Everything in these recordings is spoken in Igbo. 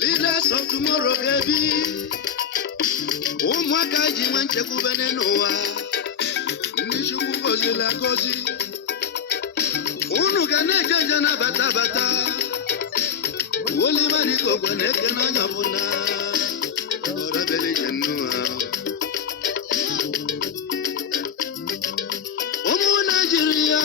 Leaders of tomorrow, baby. Umwaka jiwanche kubenenoa. Nishuku gozi la gozi. Unu ganeje jana bata bata. Woli mariko gwaneke na nyabuna. Ora bele jenua. Omu Nigeria.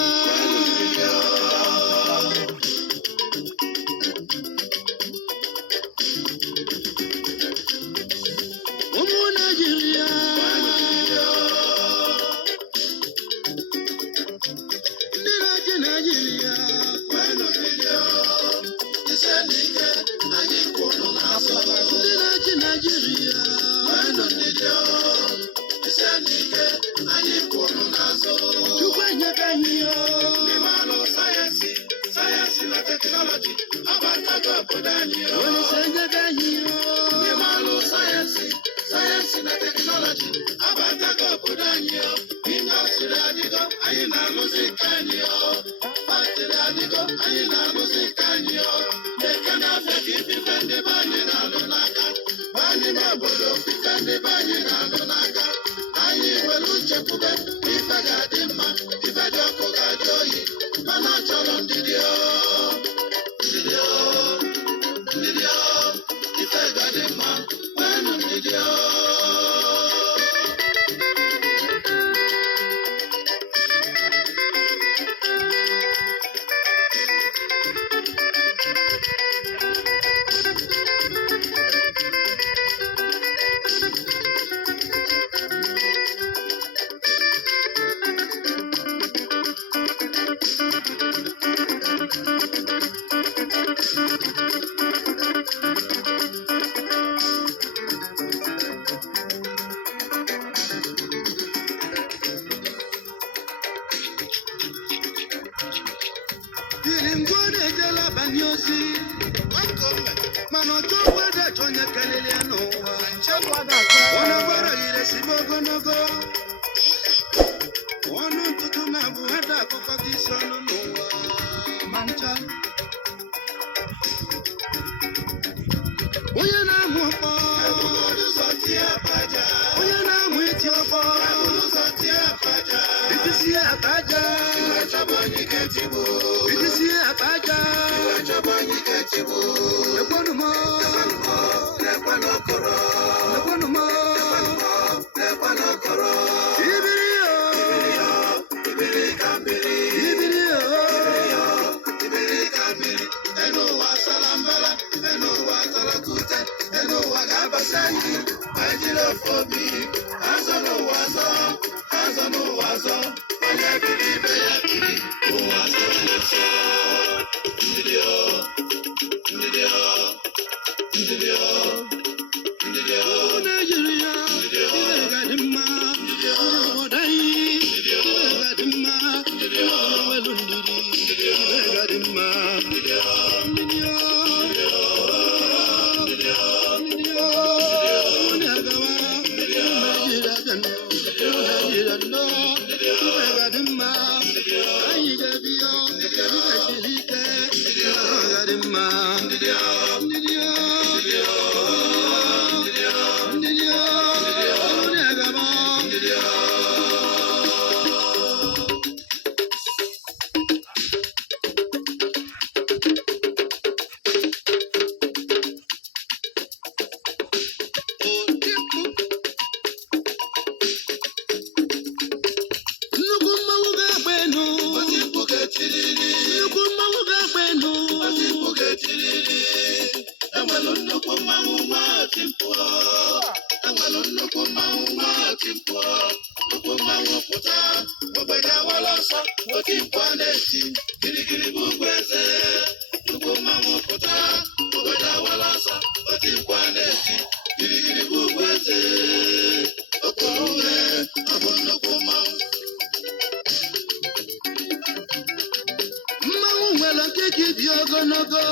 kiki bi ogologo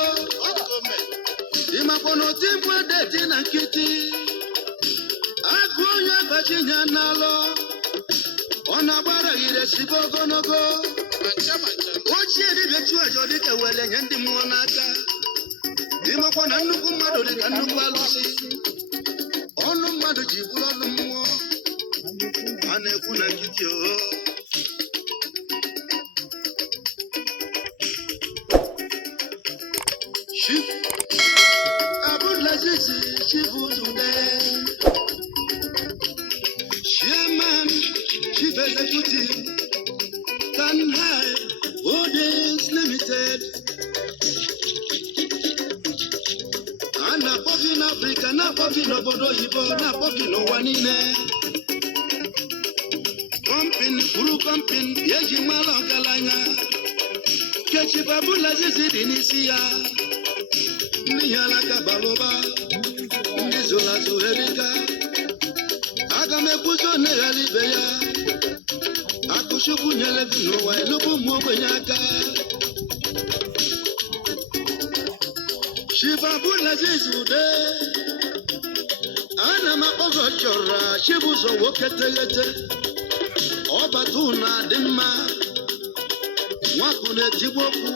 ịmakwana oti mkpu deti na nkịtị agụ onye bachinya n'alọ ọ na-agbara ire sibe ogologo ochie dibịa chụọ aja dịka wele nye ndị mmụọ n'aka ịmakwana nnukwu mmadụ dịka nnukwu alụsị ọnụ mmadụ ji bụrụ ọnụ mmụọ a na-ekwu na nkịtị o Chief Abdulaziz Chibuzude, Chairman, Chief Executive, Tanhai Holdings Limited, Ana Pofin Africa, na Pofin Obodo Yibo, na Pofin Owanine. Company, Uru Company, Yeji Malo Galanya, Chief Abdulaziz Dinisia. Niyala kabaloba, nizola zoherika. Agame kuzo negalibeya. Akushuku nyele vino wa ilubu mwogwenyaka. Chief Abdulaziz Ude. Ana maogo chora, chibuzo wokete. Obatuna dimma. Wakune tiboku.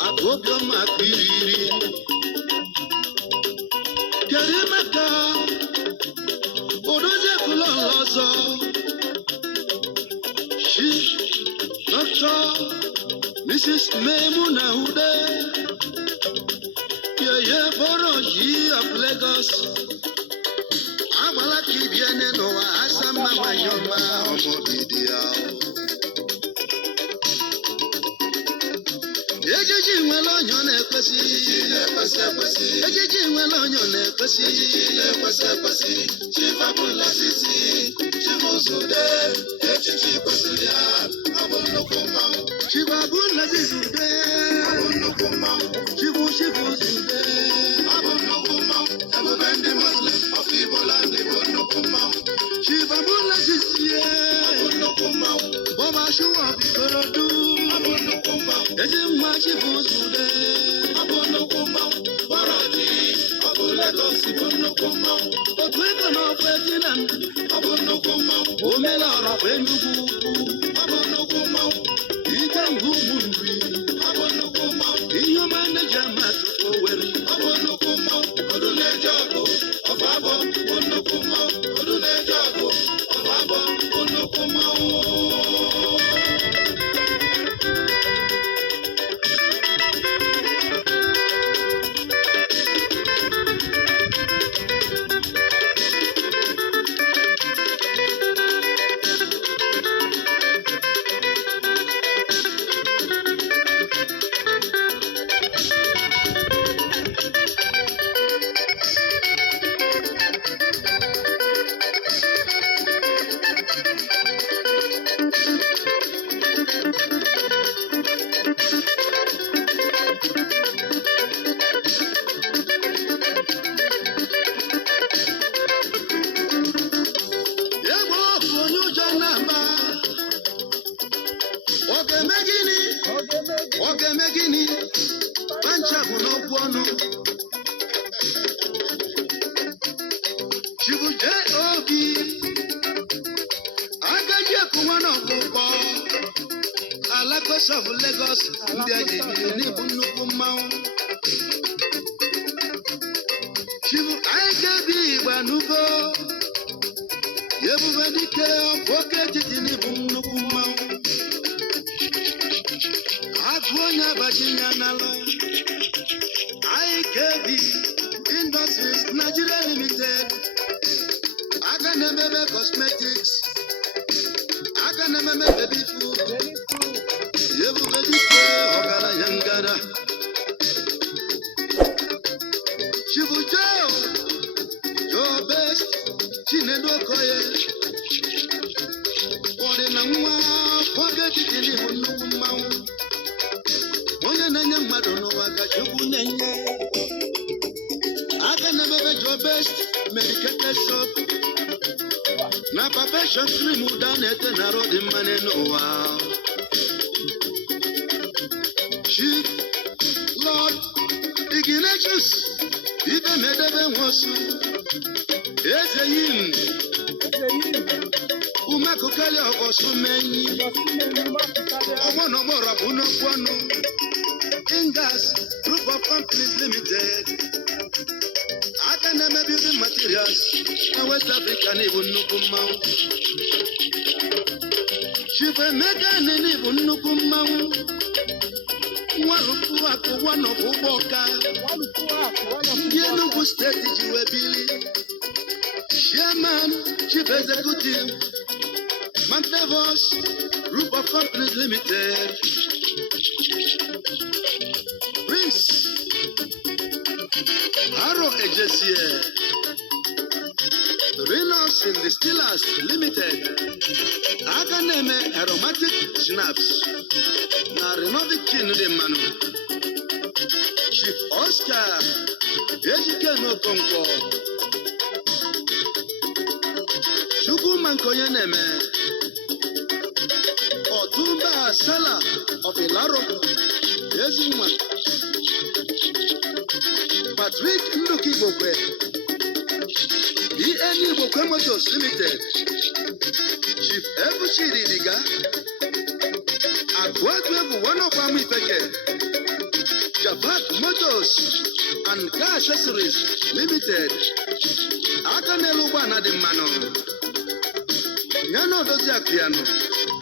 Agobyo makwiriri. Kerimaka, Odoze Kulolozo, she, Dr. Mrs. Memuna Ude, Yeye Boroji of Lagos, Abalaki Biene Noa Asama Mayoma Omobidia. Ejiji nwere onyo na-ekwesị Ejiji nwere onyo na-ekwesị Chief Abdulaziz Chibuzude echichi kwesịrị ya abụ nnukwu mmanwụ Chief Abdulaziz Ude abụ nnukwu mmanwụ Chibuzude abụ nnukwu mmanwụ ebube ndị Muslim of Igbo land bụ nnukwu mmanwụ Chief Abdulaziz abụ nnukwu mmanwụ Bọba Shuwa Bikorodu abụ nnukwu mmanwụ Ezi mma Chibuzude abụ nnukwu mmanwụ Boroji abụ Lagos bụ nnukwu mmanwụ Otu ego na ofe Tinan abụ nnukwu mmanwụ Omela ọrọkwa Enugu abụ nnukwu mmanwụ Ike ngwu ụmụnri abụ nnukwu mmanwụ Ihe ọma na-eji amatụ Oweri abụ nnukwu mmanwụ Odu na-eje ọgụ ọfa abụ bụ nnukwu mmanwụ Odu na-eje ọgụ ọfa abụ bụ nnukwu mmanwụ Ogemegini Pancha bụ n'okwu ọnụ Chibuje obi Agaji ekwuwa n'ọkpụkpọ Alakos of Lagos ndị ejibiri n'ibu nnukwu mmanwụ Chibu IKB Igbanugo Ebube dike oke etiti n'ibu nnukwu mmanwụ Agụonye Bajinya n'ala IKB Industries Nigeria Limited Aga na-emebe cosmetics Aga na-emebe baby food Ebube dike ọgaranya ngada Chibu Joe Best Chinedu Okoye Ọdịna nwa oge etiti n'ibu nnukwu mmanwụ Onye na-enye mmadụ n'ụwa ka Chukwu na-enye Aga na-emebe Joe Best medicated soap na perfection cream ụda na-ete na arụ dị mma n'ụwa Chief Ignatius ibe medebe nwosu Ezeyim Umakukali ogosu menyi Omonomora bunokwano Ingas Group of Companies Limited Akaneme Building Materials na West Africa n'ibu nnukwu mmanwụ Chife Mega n'ibu nnukwu mmanwụ Nwalupu akụ one of Uboka Ndị Enugu Steeti ji webili Chairman Chief Executive Magnevos Group of Companies Limited Prince Haro Ejesie Reynolds and Distillers Limited Aganeme Aromatic Schnapps na Renovic Gin de Manu Chief Oscar Ejike Nokonko Chukwuma Nkonye Neme Otumba Sala of Ilaro Ezinwa Patrick Nduki Bokwe BNE Bokwe Motors Limited Chief Ebuchiri Diga Agwagwebu one of Amu Ifeke Japat Motors and Car Accessories Limited Akanelu Bana de Mano Nyano Dozia Piano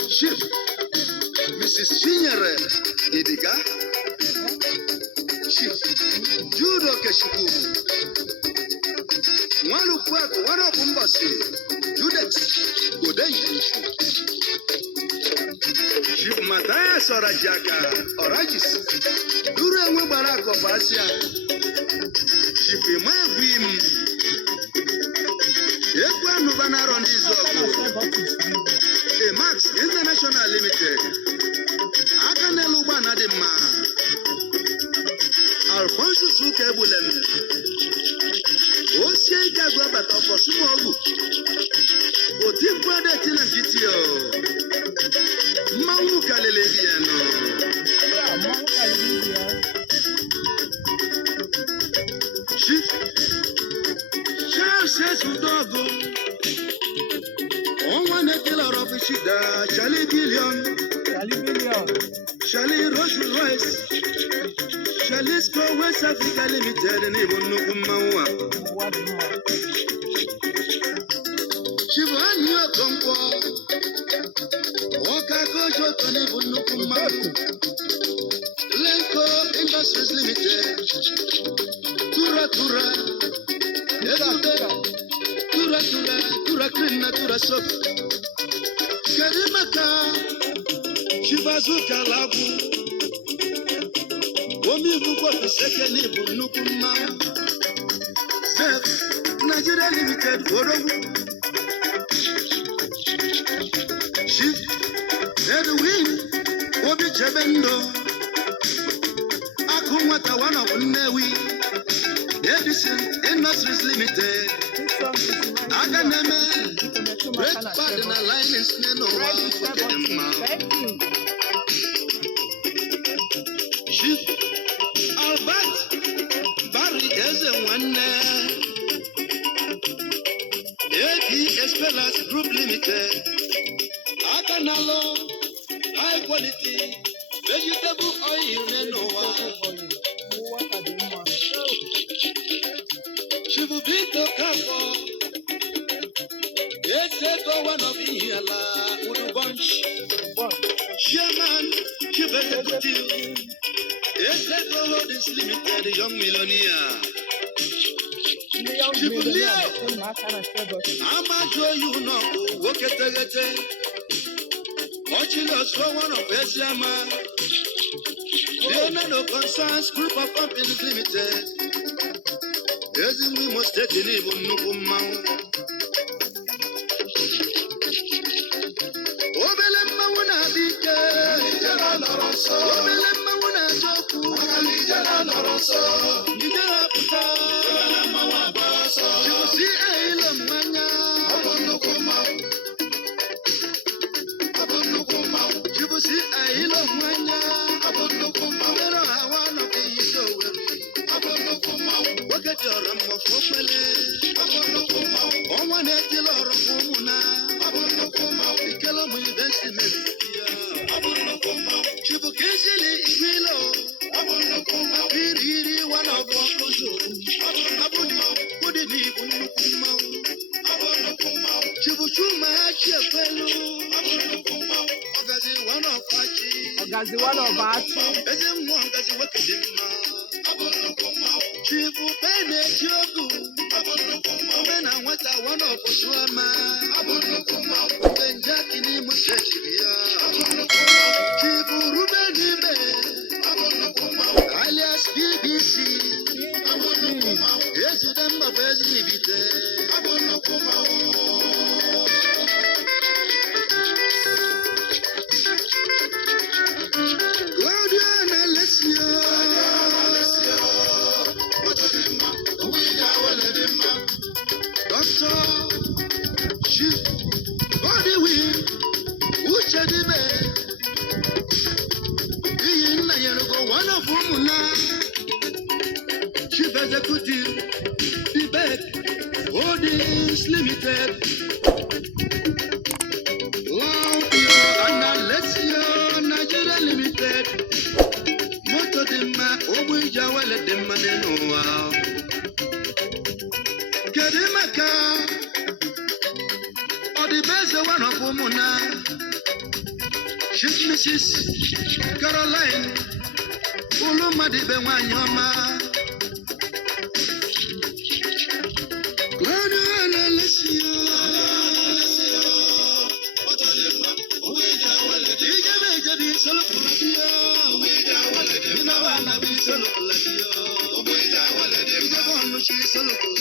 Chief Mrs. Chinyere Didiga Chief Judo Keshuku Mwanu Kwaku one of Umbasi Judex Odenji Chief Matthias Orajaka Orajis Dure Mubarak of Asia Chief Imabim Ekwa Nubana Rondizoko Max International Limited Akanelu Banadima Alfonso Sukebulem Osie Gagwabata for Sumogu Otimpa de Tinakitio Mamu Kaleleviano Chief Charles Sesudogo On one killer of Shida Charlie Billion Charlie Roche Royce Charlie Sco West Africa Limited and even Nukumawa Chivani Okompo Okako Jotoni Bunukumawa Lenko Industries Limited Tura Krina Tura Soap Kerimaka Shibazuka Labu Omi Buko Sekeni Bunukuma Zef Nigeria Limited Orogu Chief Edwin Obi Chebendo Akumwata one of Newi Edison Industries Limited Aganeme Red Bad and Alliance Neno Chief Albert Barry Eze one AP Espellas Group Limited Aganalo High Quality Vegetable Oil Nenoa Chivubito Kapo Ezeko one of Iala Udu Bunch Chairman Chief Executive Ezeko Holdings Limited Young Millionaire Chivulio Amajo you know Woketegete Ochilos for one of Esiama Leonardo Constance Group of Companies Limited Ezimi must take in even Nukumau Obelemma Wuna Dike Obelemma Wuna Joku Nijera Puta Jusi Ailam Manya Jusi Ailam Manya Pero I wanna be so was one of our two. Chifu pene chiogu Omena wata wana posuama Benjaki ni mushechiria Chifu Rubeni be alias BBC Yesu damba bezi nibite Claudia na Alessio Doctor, Chief, Body Wheel, Ucha Dibe, Ian Nayago, one of Umuna, Chief Executive, Dibet, Holdings Limited, Laupio and Alessio, Nigeria Limited, Moto Dima, Obuja, Welle Dima, Noah. Kedimaka, or the best one of Umuna, she's Mrs. Caroline, Uluma de Bewanyama, Claudia and Alessio, Solo